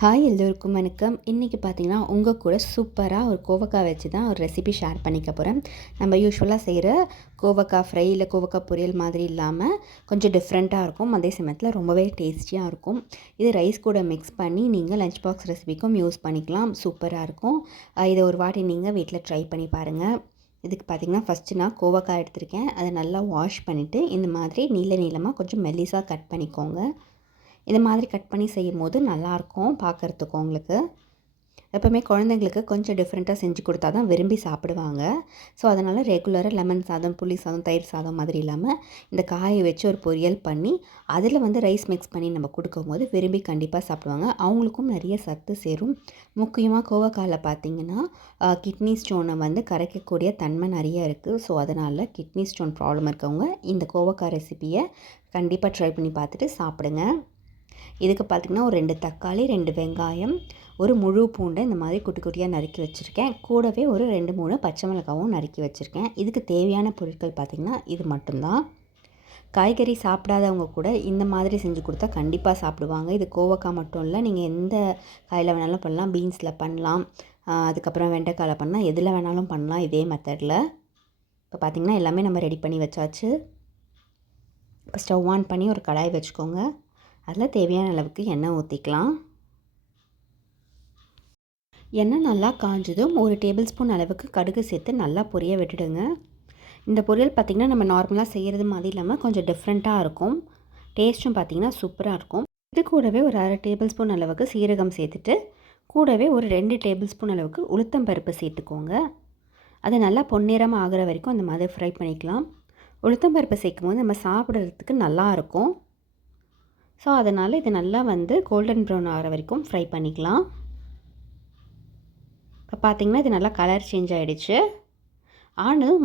Hi எல்லோருக்கும் வணக்கம். இன்றைக்கி பார்த்தீங்கன்னா உங்கள் கூட சூப்பராக ஒரு கோவக்காய் வச்சு தான் ஒரு ரெசிபி ஷேர் பண்ணிக்க போகிறேன். நம்ம யூஸ்வலாக செய்கிற கோவக்காய் ஃப்ரை இல்லை கோவக்காய் பொரியல் மாதிரி இல்லாமல் கொஞ்சம் டிஃப்ரெண்ட்டாக இருக்கும். அதே சமயத்தில் ரொம்பவே டேஸ்டியாக இருக்கும். இது ரைஸ் கூட மிக்ஸ் பண்ணி நீங்கள் லஞ்ச் பாக்ஸ் ரெசிபிக்கும் யூஸ் பண்ணிக்கலாம். சூப்பராக இருக்கும். இதை ஒரு வாட்டி நீங்கள் வீட்டில் ட்ரை பண்ணி பாருங்கள். இதுக்கு பார்த்திங்கன்னா ஃபஸ்ட்டு நான் கோவக்காய் எடுத்திருக்கேன். அதை நல்லா வாஷ் பண்ணிவிட்டு இந்த மாதிரி நீளமாக கொஞ்சம் மெல்லிஸாக கட் பண்ணிக்கோங்க. இந்த மாதிரி கட் பண்ணி செய்யும் போது நல்லாயிருக்கும் பார்க்குறதுக்கு. உங்களுக்கு எப்போவுமே குழந்தைங்களுக்கு கொஞ்சம் டிஃப்ரெண்ட்டாக செஞ்சு கொடுத்தா தான் விரும்பி சாப்பிடுவாங்க. ஸோ அதனால் ரெகுலராக லெமன் சாதம், புளி சாதம், தயிர் சாதம் மாதிரி இல்லாமல் இந்த காயை வச்சு ஒரு பொரியல் பண்ணி அதில் ரைஸ் மிக்ஸ் பண்ணி நம்ம கொடுக்கும்போது விரும்பி கண்டிப்பாக சாப்பிடுவாங்க. அவங்களுக்கும் நிறைய சத்து சேரும். முக்கியமாக கோவக்காயில் பார்த்திங்கன்னா கிட்னி ஸ்டோனை கரைக்கக்கூடிய தன்மை நிறைய இருக்குது. ஸோ அதனால் கிட்னி ஸ்டோன் ப்ராப்ளம் இருக்கவங்க இந்த கோவக்காய் ரெசிப்பியை கண்டிப்பாக ட்ரை பண்ணி பார்த்துட்டு சாப்பிடுங்க. இதுக்கு பார்த்திங்கன்னா ஒரு 2 தக்காளி, 2 வெங்காயம், ஒரு முழு பூண்டை இந்த மாதிரி குட்டி குட்டியாக நறுக்கி வச்சுருக்கேன். கூடவே ஒரு 2-3 பச்சை மிளகாவும் நறுக்கி வச்சுருக்கேன். இதுக்கு தேவையான பொருட்கள் பார்த்திங்கன்னா இது மட்டும்தான். காய்கறி சாப்பிடாதவங்க கூட இந்த மாதிரி செஞ்சு கொடுத்தா கண்டிப்பாக சாப்பிடுவாங்க. இது கோவக்காய் மட்டும் இல்லை, நீங்கள் எந்த காயில் வேணாலும் பண்ணலாம். பீன்ஸில் பண்ணலாம், அதுக்கப்புறம் வெண்டைக்காயில் பண்ணலாம், எதில் வேணாலும் பண்ணலாம் இதே மெத்தடில். இப்போ பார்த்திங்கன்னா எல்லாமே நம்ம ரெடி பண்ணி வச்சாச்சு. இப்போ ஸ்டவ் ஆன் பண்ணி ஒரு கடாய் வச்சுக்கோங்க. அதில் தேவையான அளவுக்கு எண்ணெய் ஊற்றிக்கலாம். எண்ணெய் நல்லா காஞ்சதும் ஒரு டேபிள் ஸ்பூன் அளவுக்கு கடுகு சேர்த்து நல்லா பொரிய விட்டுடுங்க. இந்த பொரியல் பார்த்திங்கன்னா நம்ம நார்மலாக செய்கிறது மாதிரி இல்லாமல் கொஞ்சம் டிஃப்ரெண்ட்டாக இருக்கும். டேஸ்ட்டும் பார்த்திங்கன்னா சூப்பராக இருக்கும். இது கூடவே ஒரு 1/2 டேபிள் ஸ்பூன் அளவுக்கு சீரகம் சேர்த்துட்டு கூடவே ஒரு 2 டேபிள் ஸ்பூன் அளவுக்கு உளுத்தம் பருப்பு சேர்த்துக்கோங்க. அது நல்லா பொன்னிறமாக ஆகிற வரைக்கும் அந்த மாதிரி ஃப்ரை பண்ணிக்கலாம். உளுத்தம் பருப்பு சேர்க்கும் போது நம்ம சாப்பிட்றதுக்கு நல்லாயிருக்கும். ஸோ அதனால் இது நல்லா கோல்டன் ப்ரௌன் ஆகிற வரைக்கும் ஃப்ரை பண்ணிக்கலாம். இப்போ பார்த்திங்கன்னா இது நல்லா கலர் சேஞ்ச் ஆகிடுச்சு.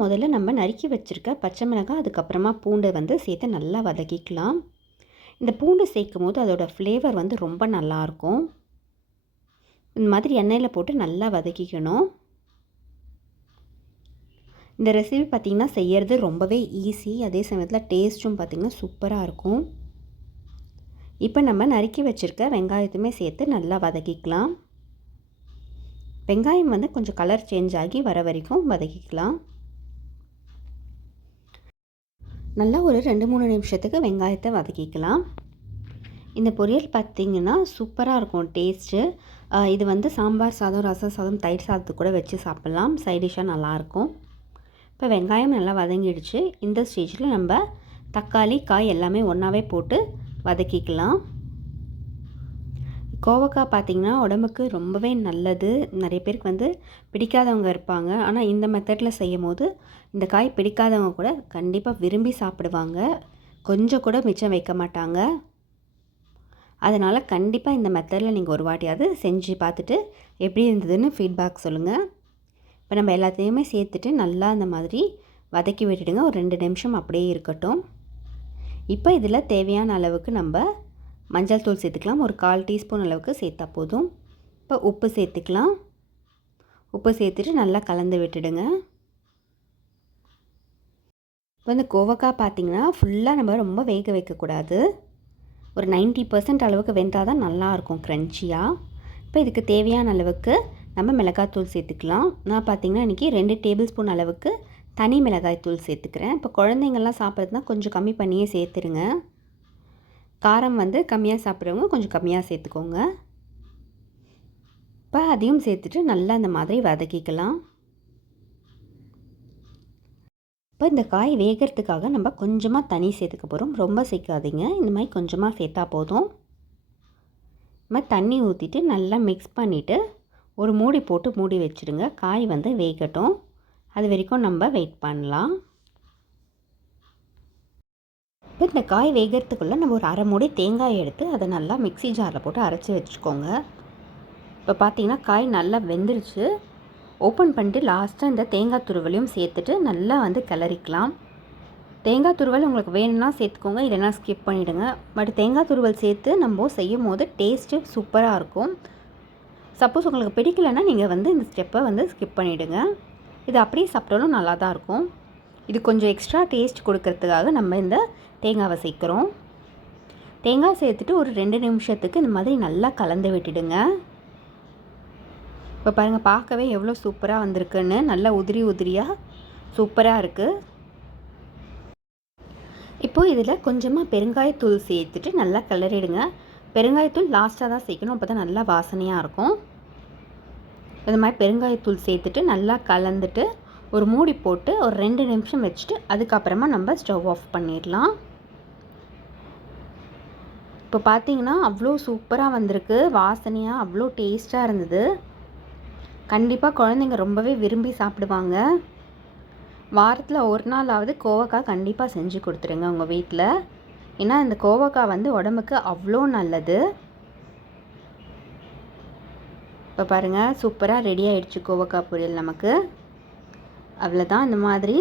முதல்ல நம்ம நறுக்கி வச்சுருக்க பச்சை மிளகாய், அதுக்கப்புறமா பூண்டை சேர்த்து நல்லா வதக்கிக்கலாம். இந்த பூண்டு சேர்க்கும் போது அதோடய ஃப்ளேவர் ரொம்ப நல்லாயிருக்கும். இந்த மாதிரி எண்ணெயில் போட்டு நல்லா வதக்கிக்கணும். இந்த ரெசிபி பார்த்திங்கன்னா செய்கிறது ரொம்பவே ஈஸி. அதே சமயத்தில் டேஸ்ட்டும் பார்த்திங்கன்னா சூப்பராக இருக்கும். இப்போ நம்ம நறுக்கி வச்சுருக்க வெங்காயத்துமே சேர்த்து நல்லா வதக்கிக்கலாம். வெங்காயம் கொஞ்சம் கலர் சேஞ்ச் ஆகி வர வரைக்கும் வதக்கிக்கலாம். நல்லா ஒரு 2-3 நிமிஷத்துக்கு வெங்காயத்தை வதக்கிக்கலாம். இந்த பொரியல் பார்த்திங்கன்னா சூப்பராக இருக்கும் டேஸ்ட்டு. இது சாம்பார் சாதம், ரசம் சாதம், தயிர் சாதத்து கூட வச்சு சாப்பிட்லாம். சைடிஷ்ஷாக நல்லாயிருக்கும். இப்போ வெங்காயம் நல்லா வதங்கிடுச்சு. இந்த ஸ்டேஜில் நம்ம தக்காளி, காய் எல்லாமே ஒன்றாவே போட்டு வதக்கிக்கலாம். கோவக்காய் பார்த்திங்கன்னா உடம்புக்கு ரொம்பவே நல்லது. நிறைய பேருக்கு பிடிக்காதவங்க இருப்பாங்க. ஆனால் இந்த மெத்தடில் செய்யும் போது இந்த காய் பிடிக்காதவங்க கூட கண்டிப்பாக விரும்பி சாப்பிடுவாங்க. கொஞ்சம் கூட மிச்சம் வைக்க மாட்டாங்க. அதனால் கண்டிப்பாக இந்த மெத்தடில் நீங்கள் ஒரு வாட்டியாவது செஞ்சு பார்த்துட்டு எப்படி இருந்ததுன்னு ஃபீட்பேக் சொல்லுங்கள். இப்போ நம்ம எல்லாத்தையுமே சேர்த்துட்டு நல்லா அந்த மாதிரி வதக்கி விட்டுடுங்க. ஒரு 2 நிமிஷம் அப்படியே இருக்கட்டும். இப்போ இதில் தேவையான அளவுக்கு நம்ம மஞ்சள் தூள் சேர்த்துக்கலாம். ஒரு 1/4 டீஸ்பூன் அளவுக்கு சேர்த்தா போதும். இப்போ உப்பு சேர்த்துக்கலாம். உப்பு சேர்த்துட்டு நல்லா கலந்து விட்டுடுங்க. இப்போ இந்த கோவக்காய் பார்த்திங்கன்னா ஃபுல்லாக நம்ம ரொம்ப வேக வைக்கக்கூடாது. ஒரு 90% அளவுக்கு வெந்தால் தான் நல்லாயிருக்கும் க்ரன்ச்சியாக. இப்போ இதுக்கு தேவையான அளவுக்கு நம்ம மிளகாய்த்தூள் சேர்த்துக்கலாம். நான் பார்த்திங்கன்னா இன்றைக்கி 2 டேபிள் ஸ்பூன் அளவுக்கு தனி மிளகாய் தூள் சேர்த்துக்கிறேன். இப்போ குழந்தைங்கள்லாம் சாப்பிட்றதுனா கொஞ்சம் கம்மி பண்ணியே சேர்த்துருங்க. காரம் கம்மியாக சாப்பிட்றவங்க கொஞ்சம் கம்மியாக சேர்த்துக்கோங்க. இப்போ அதையும் சேர்த்துட்டு நல்லா இந்த மாதிரி வதக்கிக்கலாம். இப்போ இந்த காய் வேகிறதுக்காக நம்ம கொஞ்சமாக தண்ணி சேர்த்துக்க போகிறோம். ரொம்ப சேர்க்காதீங்க. இந்த மாதிரி கொஞ்சமாக சேர்த்தா போதும். இந்த மாதிரி தண்ணி ஊற்றிட்டு நல்லா மிக்ஸ் பண்ணிவிட்டு ஒரு மூடி போட்டு மூடி வச்சுடுங்க. காய் வேகட்டும். அது வரைக்கும் நம்ம வெயிட் பண்ணலாம். இப்போ இந்த காய் வேகிறதுக்குள்ளே நம்ம ஒரு 1/2 மூடி தேங்காய் எடுத்து அதை நல்லா மிக்ஸி ஜாரில் போட்டு அரைச்சி வச்சுக்கோங்க. இப்போ பார்த்திங்கன்னா காய் நல்லா வெந்துருச்சு. ஓப்பன் பண்ணிட்டு லாஸ்ட்டாக இந்த தேங்காய் துருவலையும் சேர்த்துட்டு நல்லா கிளறிக்கலாம். தேங்காய் துருவல் உங்களுக்கு வேணும்னா சேர்த்துக்கோங்க, இல்லைனா ஸ்கிப் பண்ணிவிடுங்க. பட் தேங்காய் துருவல் சேர்த்து நம்ம செய்யும் போது டேஸ்ட்டு சூப்பராக இருக்கும். சப்போஸ் உங்களுக்கு பிடிக்கலைன்னா நீங்கள் இந்த ஸ்டெப்பை ஸ்கிப் பண்ணிவிடுங்க. இது அப்படியே சாப்பிட்டாலும் நல்லா தான் இருக்கும். இது கொஞ்சம் எக்ஸ்ட்ரா டேஸ்ட் கொடுக்கறதுக்காக நம்ம இந்த தேங்காவை சேர்க்குறோம். தேங்காய் சேர்த்துட்டு ஒரு 2 நிமிஷத்துக்கு இந்த மாதிரி நல்லா கலந்து விட்டுடுங்க. இப்போ பாருங்கள், பார்க்கவே எவ்வளோ சூப்பராக வந்திருக்குன்னு. நல்லா உதிரி உதிரியாக சூப்பராக இருக்குது. இப்போது இதில் கொஞ்சமாக பெருங்காயத்தூள் சேர்த்துட்டு நல்லா கிளறிடுங்க. பெருங்காயத்தூள் லாஸ்ட்டாக தான் சேர்க்கணும், அப்போ தான் நல்லா வாசனையாக இருக்கும். இந்த மாதிரி பெருங்காயத்தூள் சேர்த்துட்டு நல்லா கலந்துட்டு ஒரு மூடி போட்டு ஒரு 2 நிமிஷம் வச்சுட்டு அதுக்கப்புறமா நம்ம ஸ்டவ் ஆஃப் பண்ணிடலாம். இப்போ பார்த்தீங்கன்னா அவ்வளோ சூப்பராக வந்திருக்கு. வாசனையாக அவ்வளோ டேஸ்ட்டாக இருந்தது. கண்டிப்பாக குழந்தைங்க ரொம்பவே விரும்பி சாப்பிடுவாங்க. வாரத்தில் ஒரு நாளாவது கோவக்காய் கண்டிப்பாக செஞ்சு கொடுத்துருங்க உங்கள் வீட்டில். ஏன்னா இந்த கோவக்காய் வந்து உடம்புக்கு அவ்வளோ நல்லது. இப்போ பாருங்கள், சூப்பராக ரெடி ஆகிடுச்சு கோவக்காய் பொரியல் நமக்கு. அவ்வளோதான், இந்த மாதிரி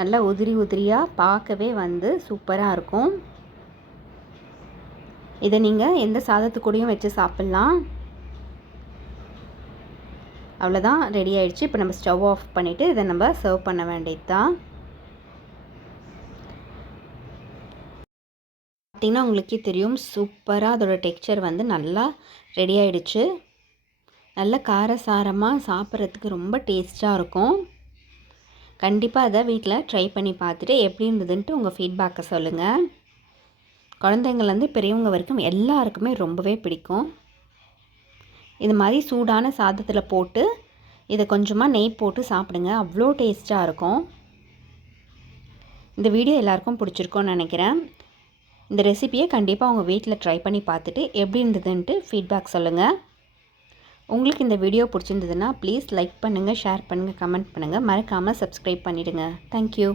நல்லா உதிரி உதிரியாக பார்க்கவே வந்து சூப்பராக இருக்கும். இதை நீங்கள் எந்த சாதத்து கூடயும் வச்சு சாப்பிட்லாம். அவ்வளோதான், ரெடி ஆகிடுச்சு. இப்போ நம்ம ஸ்டவ் ஆஃப் பண்ணிவிட்டு இதை நம்ம சர்வ் பண்ண வேண்டியது தான். பார்த்திங்கன்னா உங்களுக்கே தெரியும், சூப்பராக அதோட டெக்ஸ்சர் வந்து நல்லா ரெடி ஆகிடுச்சு. நல்ல காரசாரமாக சாப்பிட்றதுக்கு ரொம்ப டேஸ்ட்டாக இருக்கும். கண்டிப்பாக அதை வீட்டில் ட்ரை பண்ணி பார்த்துட்டு எப்படி இருந்ததுன்ட்டு உங்கள் ஃபீட்பேக்கை சொல்லுங்கள். குழந்தைங்கள்லேருந்து பெரியவங்க வரைக்கும் எல்லாருக்குமே ரொம்பவே பிடிக்கும். இது மாதிரி சூடான சாதத்தில் போட்டு இதை கொஞ்சமாக நெய் போட்டு சாப்பிடுங்க, அவ்வளோ டேஸ்ட்டாக இருக்கும். இந்த வீடியோ எல்லாருக்கும் பிடிச்சிருக்கோன்னு நினைக்கிறேன். இந்த ரெசிபியை கண்டிப்பாக உங்கள் வீட்டில் ட்ரை பண்ணி பார்த்துட்டு எப்படி இருந்ததுன்ட்டு ஃபீட்பேக் சொல்லுங்கள். உங்களுக்கு இந்த வீடியோ பிடிச்சிருந்ததுன்னா ப்ளீஸ் லைக் பண்ணுங்கள், ஷேர் பண்ணுங்கள், கமெண்ட் பண்ணுங்கள். மறக்காமல் சப்ஸ்கிரைப் பண்ணிவிடுங்க. தேங்க்யூ.